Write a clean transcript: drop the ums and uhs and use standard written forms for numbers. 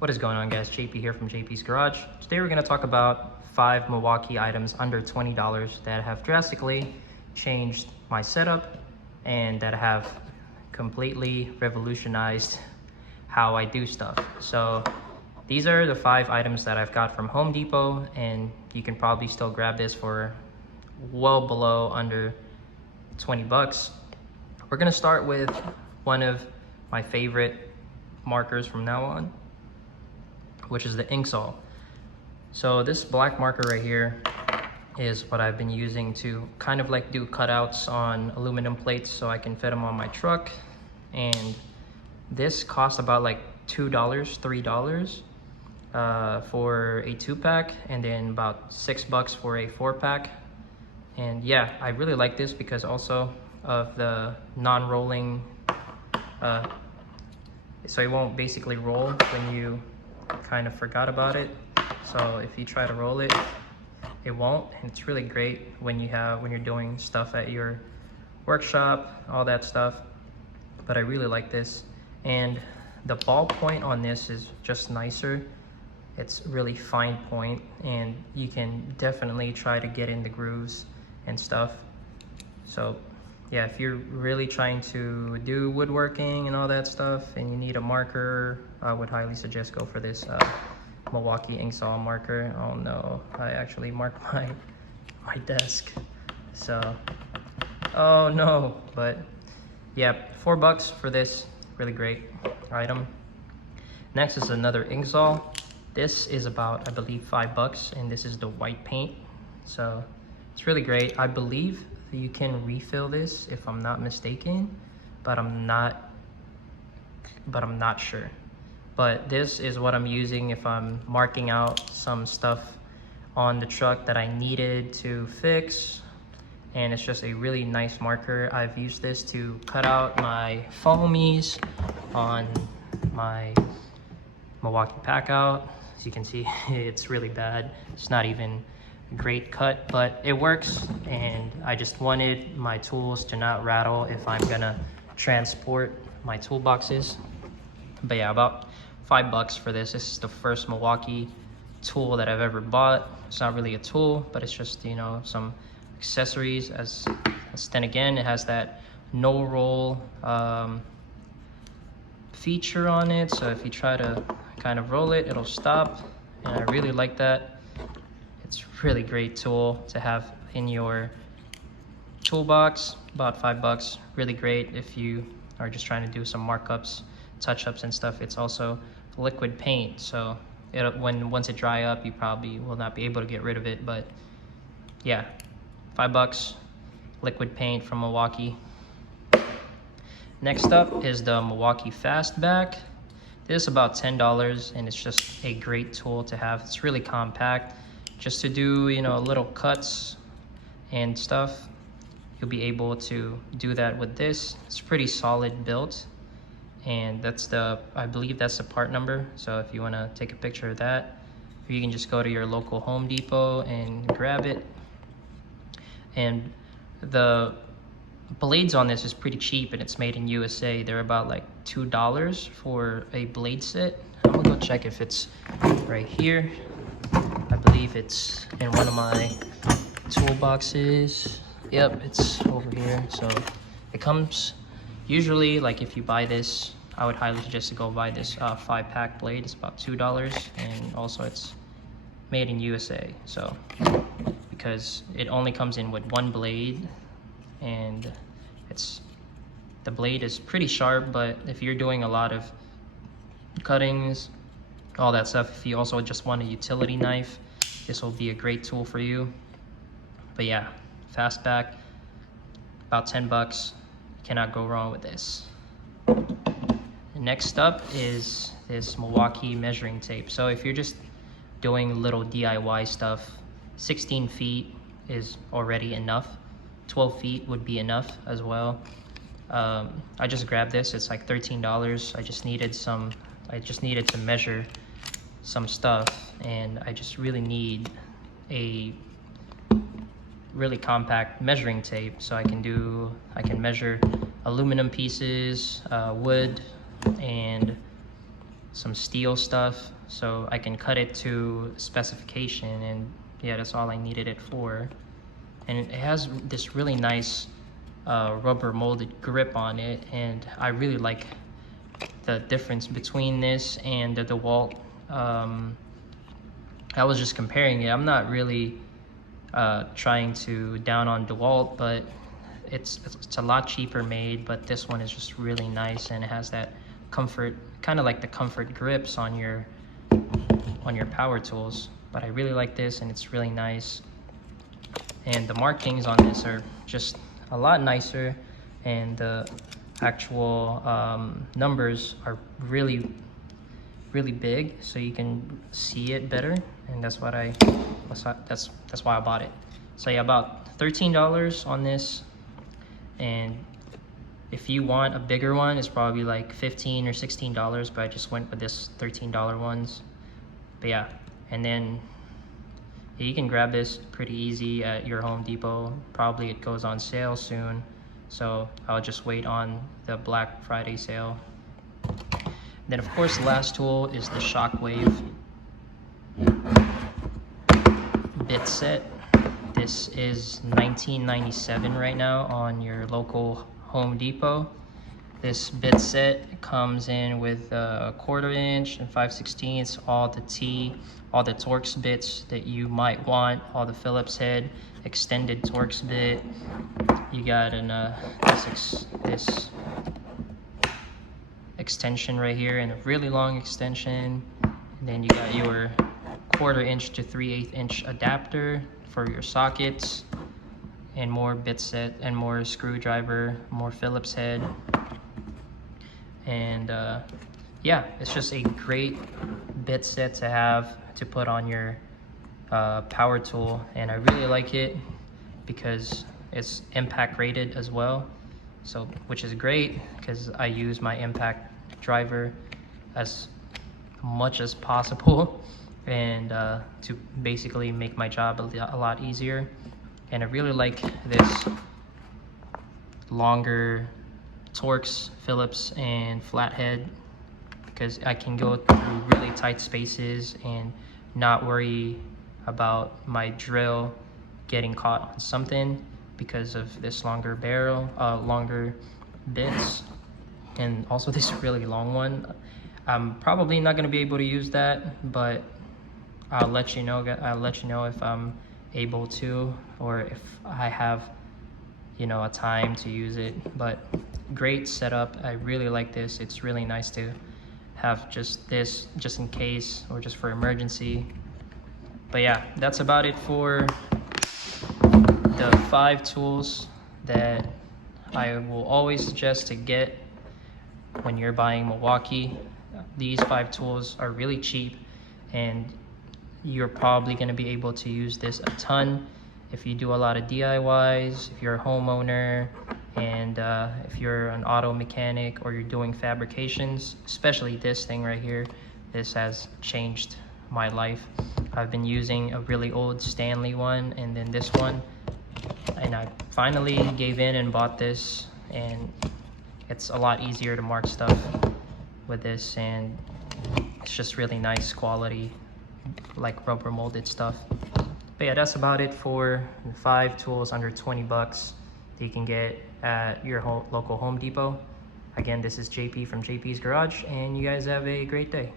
What is going on, guys? JP here from JP's Garage. Today we're going to talk about 5 Milwaukee items under $20 that have drastically changed my setup and that have completely revolutionized how I do stuff. So these are the 5 items that I've got from Home Depot, and you can probably still grab this for well below under 20 bucks. We're going to start with one of my favorite markers from now on, which is the ink saw. So this black marker right here is what I've been using to kind of like do cutouts on aluminum plates so I can fit them on my truck. And this costs about like $2, $3 for a 2-pack, and then about $6 for a 4-pack. And yeah, I really like this because also of the non-rolling, so it won't basically roll when you kind of forgot about it. So if you try to roll it, it won't. And it's really great when you're doing stuff at your workshop, all that stuff. But I really like this, and the ball point on this is just nicer. It's really fine point, and you can definitely try to get in the grooves and stuff. So yeah, if you're really trying to do woodworking and all that stuff and you need a marker, I would highly suggest go for this Milwaukee ink saw marker. Oh no, I actually marked my desk. So, oh no, but yeah, $4 for this really great item. Next is another ink saw. This is about, I believe, $5, and this is the white paint. So it's really great. I believe you can refill this if I'm not mistaken, but I'm not sure. But this is what I'm using if I'm marking out some stuff on the truck that I needed to fix. And it's just a really nice marker. I've used this to cut out my foamies on my Milwaukee pack out. As you can see, it's really bad. It's not even a great cut, but it works. And I just wanted my tools to not rattle if I'm gonna transport my toolboxes. But yeah, about $5 for this. This is the first Milwaukee tool that I've ever bought. It's not really a tool, but it's just, you know, some accessories. As then again, it has that no roll feature on it, so if you try to kind of roll it, it'll stop. And I really like that. It's a really great tool to have in your toolbox. About $5, really great if you are just trying to do some markups, touch-ups and stuff. It's also liquid paint, so once it dry up, you probably will not be able to get rid of it. But yeah, $5, liquid paint from Milwaukee. Next up is the Milwaukee Fastback. This is about $10, and it's just a great tool to have. It's really compact, just to do, you know, little cuts and stuff. You'll be able to do that with this. It's pretty solid built, and I believe that's the part number. So if you want to take a picture of that, or you can just go to your local Home Depot and grab it. And the blades on this is pretty cheap, and it's made in USA. They're about like $2 for a blade set. I'm gonna go check if it's right here. I believe it's in one of my toolboxes. Yep, it's over here. So it comes, usually, like if you buy this, I would highly suggest to go buy this 5-pack blade. It's about $2, and also it's made in USA. So because it only comes in with one blade, and the blade is pretty sharp, but if you're doing a lot of cuttings, all that stuff, if you also just want a utility knife, this will be a great tool for you. But yeah, Fastback, about $10. Cannot go wrong with this. Next up is this Milwaukee measuring tape. So if you're just doing little DIY stuff, 16 feet is already enough. 12 feet would be enough as well. I just grabbed this. It's like $13. I just needed to measure some stuff, and I just really need a really compact measuring tape so I can measure aluminum pieces, wood, and some steel stuff, so I can cut it to specification, and yeah, that's all I needed it for. And it has this really nice rubber molded grip on it, and I really like the difference between this and the DeWalt. I was just comparing it. I'm not really trying to down on DeWalt, but it's a lot cheaper made, but this one is just really nice, and it has that comfort, kind of like the comfort grips on your power tools. But I really like this, and it's really nice, and the markings on this are just a lot nicer, and the actual numbers are really big, so you can see it better, and that's why I bought it. So yeah, about $13 on this, and if you want a bigger one, it's probably like $15 or $16, but I just went with this $13 ones. But yeah, and then you can grab this pretty easy at your Home Depot. Probably it goes on sale soon, so I'll just wait on the Black Friday sale. Then of course the last tool is the Shockwave Bit Set. This is $19.97 right now on your local Home Depot. This bit set comes in with a 1/4 inch and 5/16, all the all the Torx bits that you might want, all the Phillips head, extended Torx bit. You got this extension right here, and a really long extension. And then you got your 1/4 inch to 3/8 inch adapter for your sockets, and more bit set and more screwdriver, more Phillips head. And yeah, it's just a great bit set to have to put on your power tool, and I really like it because it's impact rated as well, so which is great because I use my impact driver as much as possible, and to basically make my job a lot easier. And I really like this longer Torx, Phillips, and flathead, because I can go through really tight spaces and not worry about my drill getting caught on something because of this longer barrel, longer bits, and also this really long one. I'm probably not going to be able to use that, but I'll let you know. I'll let you know if I'm able to, or if I have, you know, a time to use it. But great setup. I really like this. It's really nice to have just this, just in case, or just for emergency. But yeah, that's about it for the 5 tools that I will always suggest to get when you're buying Milwaukee. These 5 tools are really cheap, and you're probably going to be able to use this a ton if you do a lot of DIYs, if you're a homeowner, and if you're an auto mechanic, or you're doing fabrications. Especially this thing right here, this has changed my life. I've been using a really old Stanley one, and then this one, and I finally gave in and bought this, and it's a lot easier to mark stuff with this, and it's just really nice quality, like rubber molded stuff. But yeah, that's about it for 5 tools under 20 bucks that you can get at your local Home Depot. Again, this is JP from JP's Garage, and you guys have a great day.